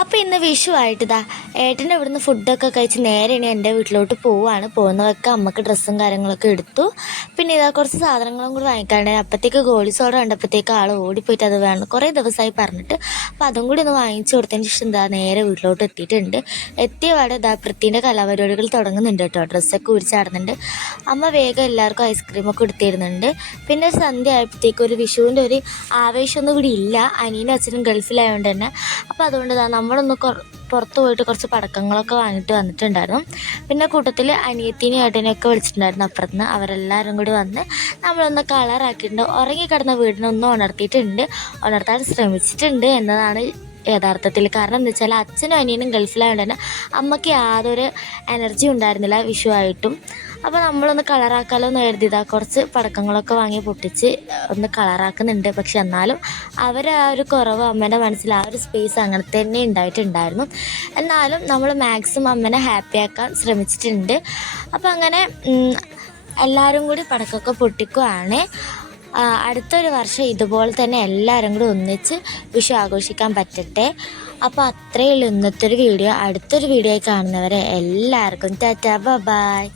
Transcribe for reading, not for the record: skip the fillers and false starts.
അപ്പോൾ ഇന്ന് വിഷു ആയിട്ട് ഏട്ടൻ്റെ ഇവിടുന്ന് ഫുഡൊക്കെ കഴിച്ച് നേരെ ഇനി എൻ്റെ വീട്ടിലോട്ട് പോവുകയാണ്. പോകുന്നതൊക്കെ അമ്മക്ക് ഡ്രസ്സും കാര്യങ്ങളൊക്കെ എടുത്തു. പിന്നെ കുറച്ച് സാധനങ്ങളും കൂടി വാങ്ങിക്കാണ്ടായി. അപ്പോഴത്തേക്ക് ഗോളി സോഡ കണ്ടപ്പോഴത്തേക്ക് ആൾ ഓടിപ്പോയിട്ട് അത് വേണം കുറേ ദിവസമായി പറഞ്ഞിട്ട്. അപ്പോൾ അതും കൂടി ഒന്ന് വാങ്ങിച്ചു കൊടുത്തതിന് ശേഷം നേരെ വീട്ടിലോട്ട് എത്തിയിട്ടുണ്ട്. എത്തിയ പാടെ പൃഥ്വീൻ്റെ കലാപരിപാടികൾ തുടങ്ങുന്നുണ്ട് കേട്ടോ. ഡ്രസ്സൊക്കെ ഉരിച്ചാടുന്നുണ്ട്. അമ്മ വേഗം എല്ലാവർക്കും ഐസ്ക്രീമൊക്കെ എടുത്തിരുന്നുണ്ട്. പിന്നെ സന്ധ്യ ആയപ്പോഴത്തേക്കും ഒരു വിഷുവിൻ്റെ ഒരു ആവേശമൊന്നും കൂടി ഇല്ല. അനിയനും അച്ഛനും ഗൾഫിലായതുകൊണ്ട് തന്നെ. അപ്പോൾ അതുകൊണ്ട് നമ്മളൊന്ന് പുറത്ത് പോയിട്ട് കുറച്ച് പടക്കങ്ങളൊക്കെ വാങ്ങിയിട്ട് വന്നിട്ടുണ്ടായിരുന്നു. പിന്നെ കൂട്ടത്തിൽ അനിയത്തിനെയും ഏട്ടനെയൊക്കെ വിളിച്ചിട്ടുണ്ടായിരുന്നു അപ്പുറത്തുനിന്ന്. അവരെല്ലാവരും കൂടി വന്ന് നമ്മളൊന്ന് കളറാക്കിയിട്ടുണ്ട്. ഉറങ്ങിക്കിടന്ന വീടിനൊന്ന് ഉണർത്താൻ ശ്രമിച്ചിട്ടുണ്ട് എന്നതാണ് യഥാർത്ഥത്തിൽ. കാരണം എന്താ വെച്ചാൽ അച്ഛനും അനിയനും ഗൾഫിലായതുകൊണ്ട് തന്നെ അമ്മയ്ക്ക് യാതൊരു എനർജി ഉണ്ടായിരുന്നില്ല വിഷുവായിട്ടും. അപ്പോൾ നമ്മളൊന്ന് കളറാക്കാമല്ലോ എന്ന് കരുതിയതാണ്. കുറച്ച് പടക്കങ്ങളൊക്കെ വാങ്ങി പൊട്ടിച്ച് ഒന്ന് കളറാക്കുന്നുണ്ട്. പക്ഷെ എന്നാലും ആ ഒരു കുറവ് അമ്മേൻ്റെ മനസ്സിൽ ആ ഒരു സ്പേസ് അങ്ങനെ തന്നെ ഉണ്ടായിട്ടുണ്ടായിരുന്നു. എന്നാലും നമ്മൾ മാക്സിമം അമ്മേനെ ഹാപ്പിയാക്കാൻ ശ്രമിച്ചിട്ടുണ്ട്. അപ്പോൾ അങ്ങനെ എല്ലാവരും കൂടി പടക്കമൊക്കെ പൊട്ടിക്കുകയാണ്. അടുത്തൊരു വർഷം ഇതുപോലെ തന്നെ എല്ലാവരും കൂടി ഒന്നിച്ച് വിഷു ആഘോഷിക്കാൻ പറ്റട്ടെ. അപ്പോൾ അത്രയേ ഉള്ളൂ ഇന്നത്തെ ഒരു വീഡിയോ. അടുത്തൊരു വീഡിയോ കാണുന്നവരെ എല്ലാവർക്കും ടാറ്റാ ബൈ.